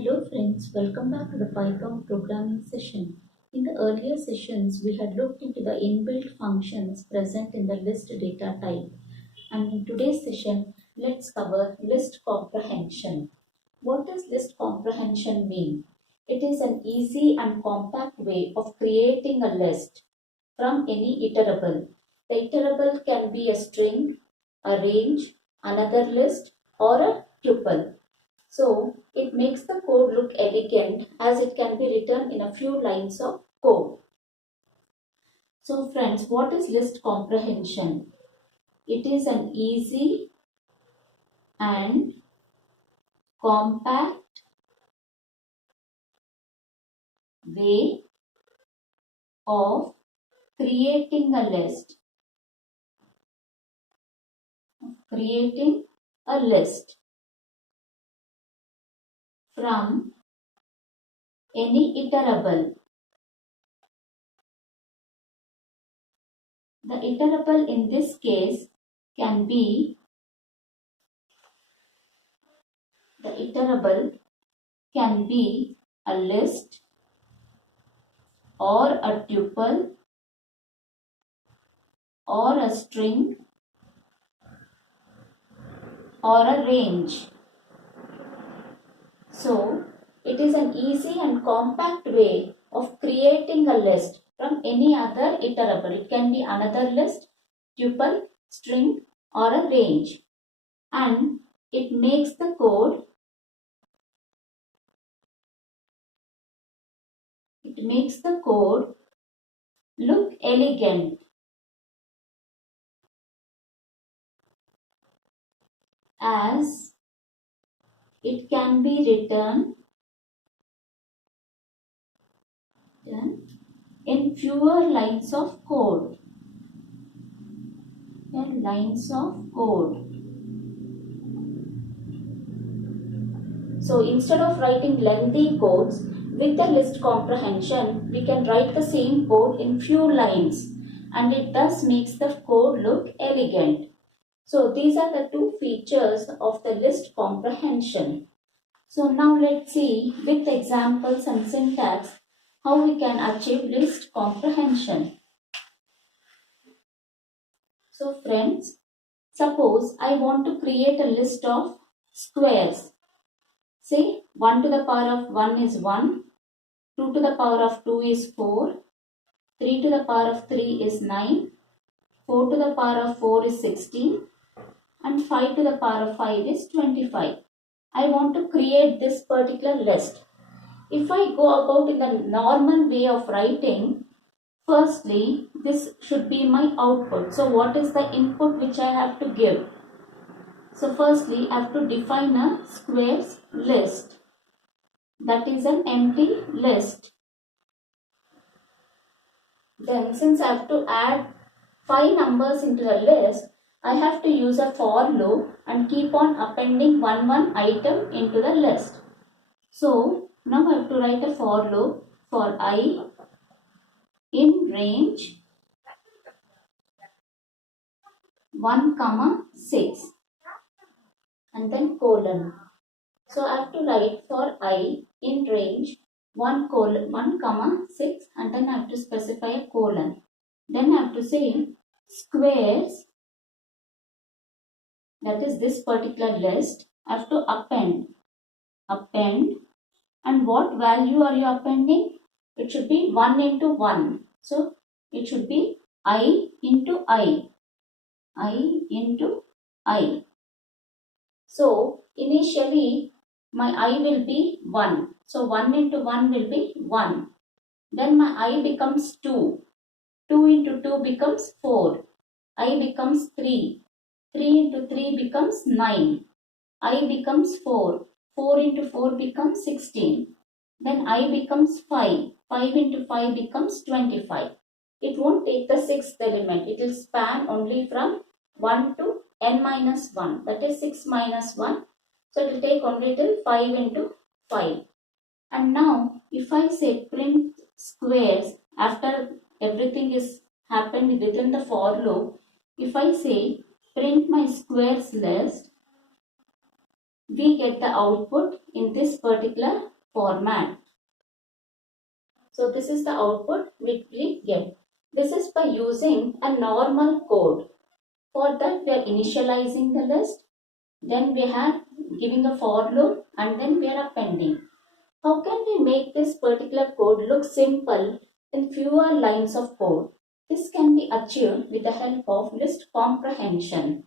Hello friends, welcome back to the Python programming session. In the earlier sessions, we had looked into the inbuilt functions present in the list data type. And in today's session, let's cover list comprehension. What does list comprehension mean? It is an easy and compact way of creating a list from any iterable. The iterable can be a string, a range, another list, or a tuple. So it makes the code look elegant as it can be written in a few lines of code. So friends, what is list comprehension? It is an easy and compact way of creating a list. Creating a list from any iterable. The iterable in this case can be a list or a tuple or a string or a range. So it is an easy and compact way of creating a list from any other iterable. It can be another list, tuple, string or a range, and it makes the code look elegant as it can be written in fewer lines of code. So instead of writing lengthy codes with the list comprehension, we can write the same code in few lines, and it thus makes the code look elegant. So these are the two features of the list comprehension. So now let's see with examples and syntax how we can achieve list comprehension. So friends, suppose I want to create a list of squares. Say 1 to the power of 1 is 1, 2 to the power of 2 is 4, 3 to the power of 3 is 9, 4 to the power of 4 is 16, and 5 to the power of 5 is 25. I want to create this particular list. If I go about in the normal way of writing, firstly, this should be my output. So what is the input which I have to give? So firstly, I have to define a squares list. That is an empty list. Then since I have to add 5 numbers into the list, I have to use a for loop and keep on appending one item into the list. So now I have to write a for loop for I in range 1, 6 and then colon. So I have to write for I in range 1, 6 and then I have to specify a colon. Then I have to say squares, that is this particular list. I have to append, and what value are you appending? It should be 1 into 1. So it should be I into I into I. So initially my I will be 1. So 1 into 1 will be 1. Then my I becomes 2. 2 into 2 becomes 4. I becomes 3. 3 into 3 becomes 9. I becomes 4. 4 into 4 becomes 16. Then I becomes 5. 5 into 5 becomes 25. It won't take the sixth element. It will span only from 1 to n minus 1. That is 6 minus 1. So it will take only till 5 into 5. And now if I say print squares after everything is happened within the for loop, if I say print my squares list, we get the output in this particular format. So this is the output which we get. This is by using a normal code. For that we are initializing the list, then we are giving a for loop, and then we are appending. How can we make this particular code look simple in fewer lines of code? This can be achieved with the help of list comprehension.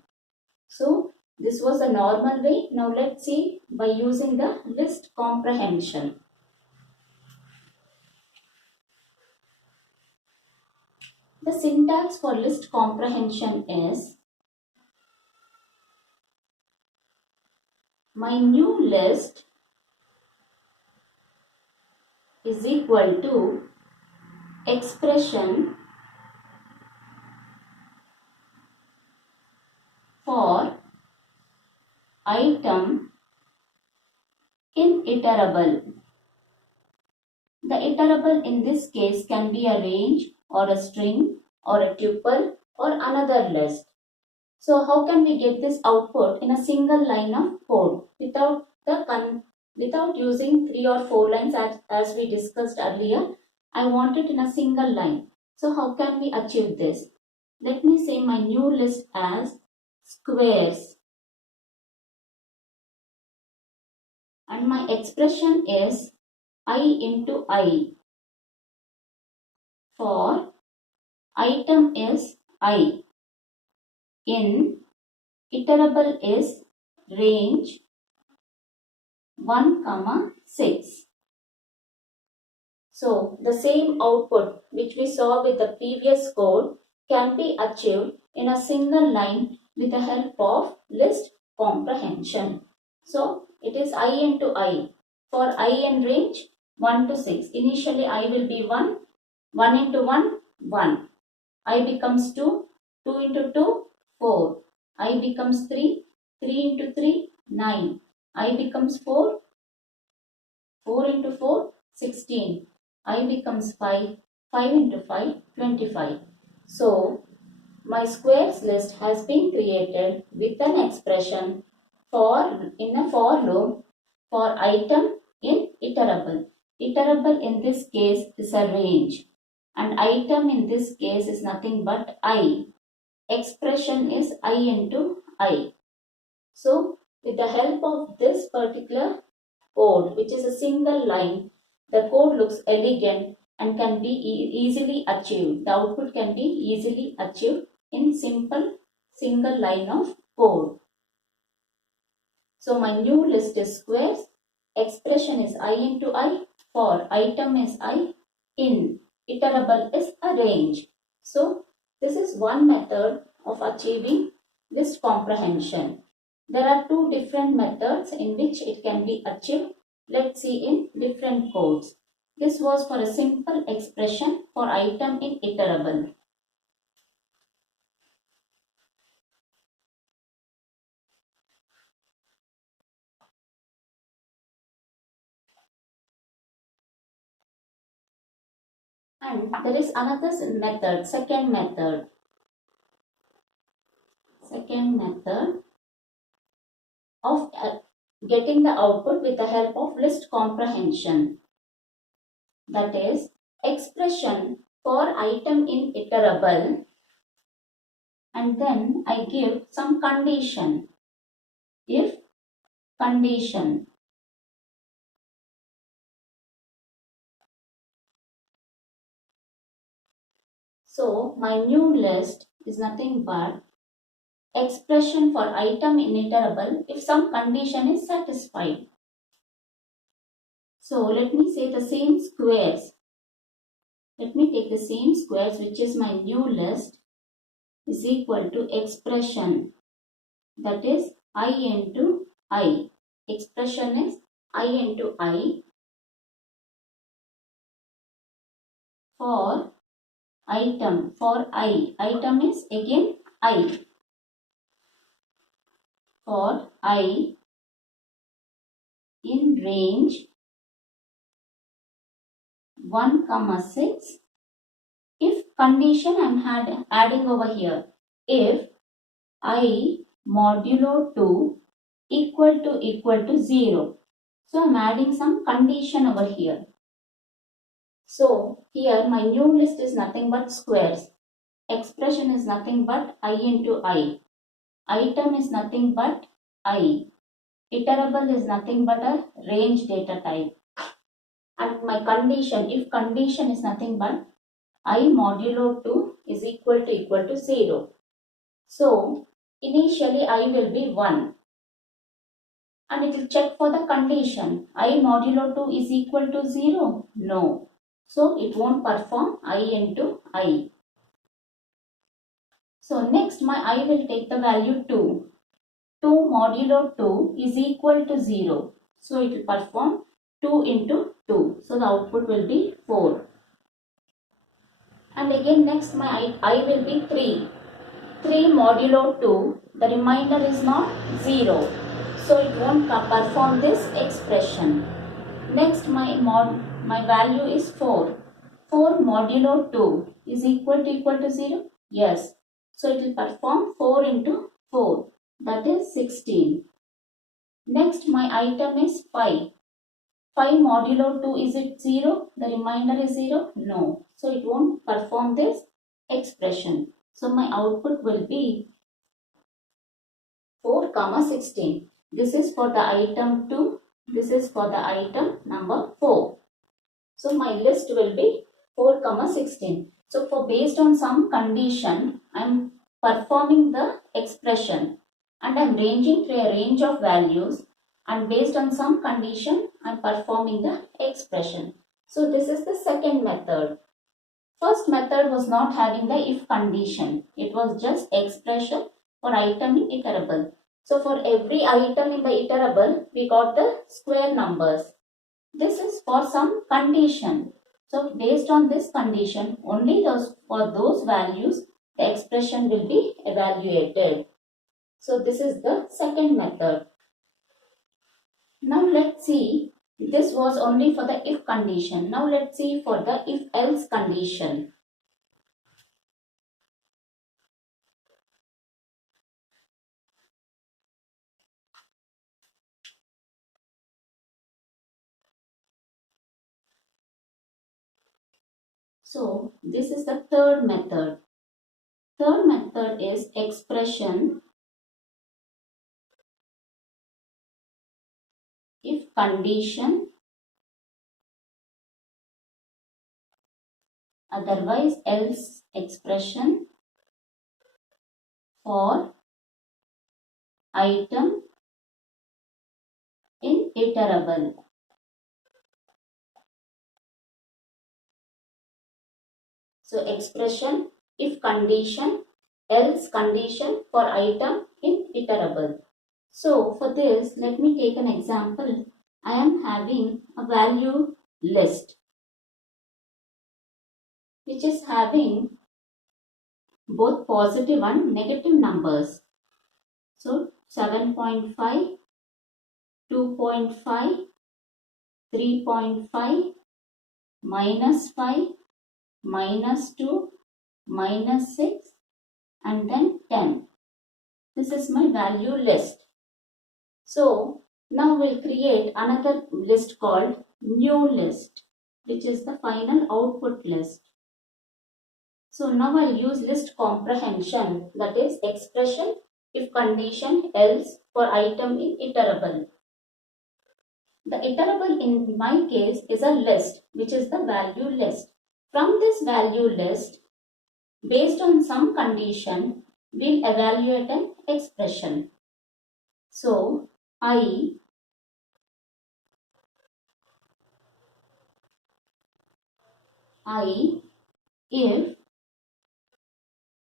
So this was the normal way. Now let's see by using the list comprehension. The syntax for list comprehension is: my new list is equal to expression for item in iterable. The iterable in this case can be a range or a string or a tuple or another list. So how can we get this output in a single line of code without using 3 or 4 lines as we discussed earlier? I want it in a single line. So how can we achieve this? Let me say my new list as squares, and my expression is I into I. For item is I. In iterable is range 1, 6. So the same output which we saw with the previous code can be achieved in a single line with the help of list comprehension. So it is I into I. For I in range 1 to 6. Initially I will be 1. 1 into 1, 1. I becomes 2. 2 into 2, 4. I becomes 3. 3 into 3, 9. I becomes 4. 4 into 4, 16. I becomes 5. 5 into 5, 25. So my squares list has been created with an expression in a for loop for item in iterable. Iterable in this case is a range, and item in this case is nothing but I. Expression is I into I. So with the help of this particular code, which is a single line, the code looks elegant and can be easily achieved. The output can be easily achieved in simple single line of code. So my new list is squares, expression is I into I, for item is I, in iterable is a range. So this is one method of achieving list comprehension. There are two different methods in which it can be achieved. Let's see in different codes. This was for a simple expression for item in iterable. And there is another method, second method of getting the output with the help of list comprehension. That is expression for item in iterable, and then I give some condition. If condition. So my new list is nothing but expression for item in iterable if some condition is satisfied. So let me say the same squares. Let me take the same squares, which is my new list, is equal to expression, that is I into I. Expression is I into I for item. For I. Item is again I. For I in range 1, 6. If condition I am adding over here, if I modulo 2 equal to 0. So I'm adding some condition over here. So here my new list is nothing but squares. Expression is nothing but I into I. Item is nothing but I. Iterable is nothing but a range data type. And my condition, if condition is nothing but I modulo 2 is equal to 0. So initially I will be 1. And it will check for the condition. I modulo 2 is equal to 0? No. So it won't perform I into I. So next my I will take the value 2. 2 modulo 2 is equal to 0. So it will perform 2 into 2. So the output will be 4. And again next my I will be 3. 3 modulo 2, the remainder is not 0. So it won't perform this expression. Next my value is 4. 4 modulo 2 is equal to 0. Yes. So it will perform 4 into 4. That is 16. Next my item is 5. 5 modulo 2 is it 0? The remainder is 0? No. So it won't perform this expression. So my output will be 4, 16. This is for the item 2. This is for the item number 4. So my list will be 4, 16. So for based on some condition, I am performing the expression and I am ranging through a range of values, and based on some condition, I am performing the expression. So this is the second method. First method was not having the if condition. It was just expression for item in iterable. So for every item in the iterable, we got the square numbers. This is for some condition. So based on this condition, only for those values, the expression will be evaluated. So this is the second method. Now let's see, this was only for the if condition. Now let's see for the if else condition. So this is the third method. Third method is expression if condition, otherwise else expression for item in iterable. So expression if condition, else condition for item in iterable. So for this, let me take an example. I am having a value list which is having both positive and negative numbers. So 7.5, 2.5, 3.5, -5, -2, -6, and then 10. This is my value list. So now we'll create another list called new list, which is the final output list. So now I'll use list comprehension, that is expression if condition else for item in iterable. The iterable in my case is a list, which is the value list. From this value list, based on some condition, we'll evaluate an expression. So I if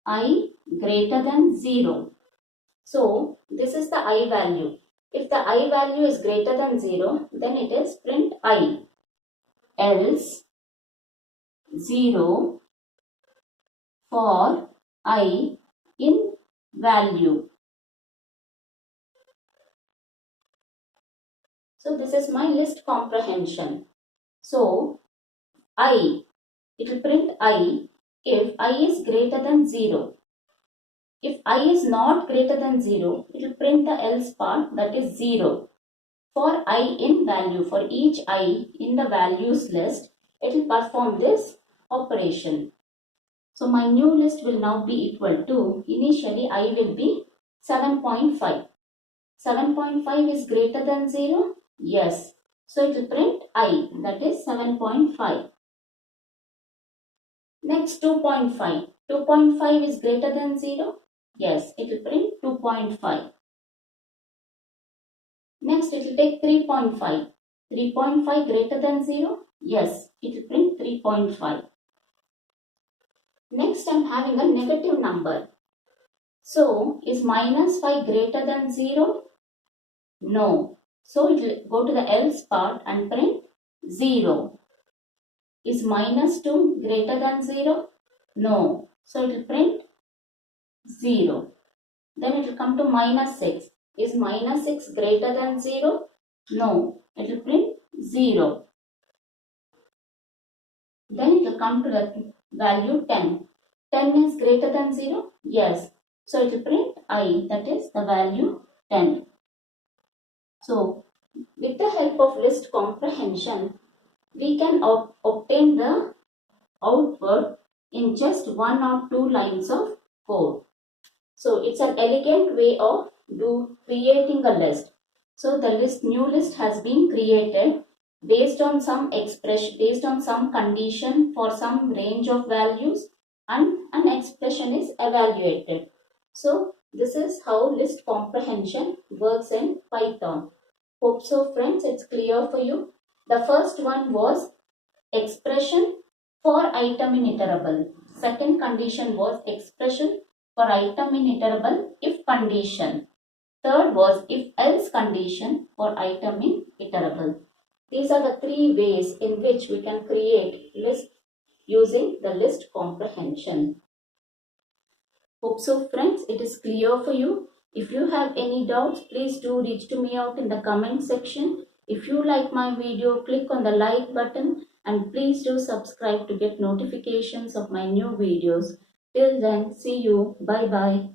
I greater than 0. So this is the I value. If the I value is greater than 0, then it is print I. Else 0 for I in value. So this is my list comprehension. So I, it will print I if I is greater than 0. If I is not greater than 0, it will print the else part, that is 0. For I in value, for each I in the values list, it will perform this operation. So my new list will now be equal to, initially I will be 7.5. 7.5 is greater than 0? Yes. So it will print I, that is 7.5. Next 2.5. 2.5 is greater than 0? Yes, it will print 2.5. Next it will take 3.5. 3.5 greater than 0? Yes, it will print 3.5. Next I am having a negative number. So is minus 5 greater than 0? No. So it will go to the else part and print 0. Is minus 2 greater than 0? No. So it will print 0. Then it will come to minus 6. Is minus 6 greater than 0? No. It will print 0. Then it will come to the value 10. 10 is greater than 0? Yes. So it will print I, that is the value 10. So with the help of list comprehension, we can obtain the output in just 1 or 2 lines of code. So it's an elegant way of creating a list. So the new list has been created based on some expression, based on some condition for some range of values, and an expression is evaluated. So this is how list comprehension works in Python. Hope so friends, it's clear for you. The first one was expression for item in iterable. Second condition was expression for item in iterable if condition. Third was if else condition for item in iterable. These are the 3 ways in which we can create list using the list comprehension. Hope so friends, it is clear for you. If you have any doubts, please do reach to me out in the comment section. If you like my video, click on the like button and please do subscribe to get notifications of my new videos. Till then, see you. Bye bye.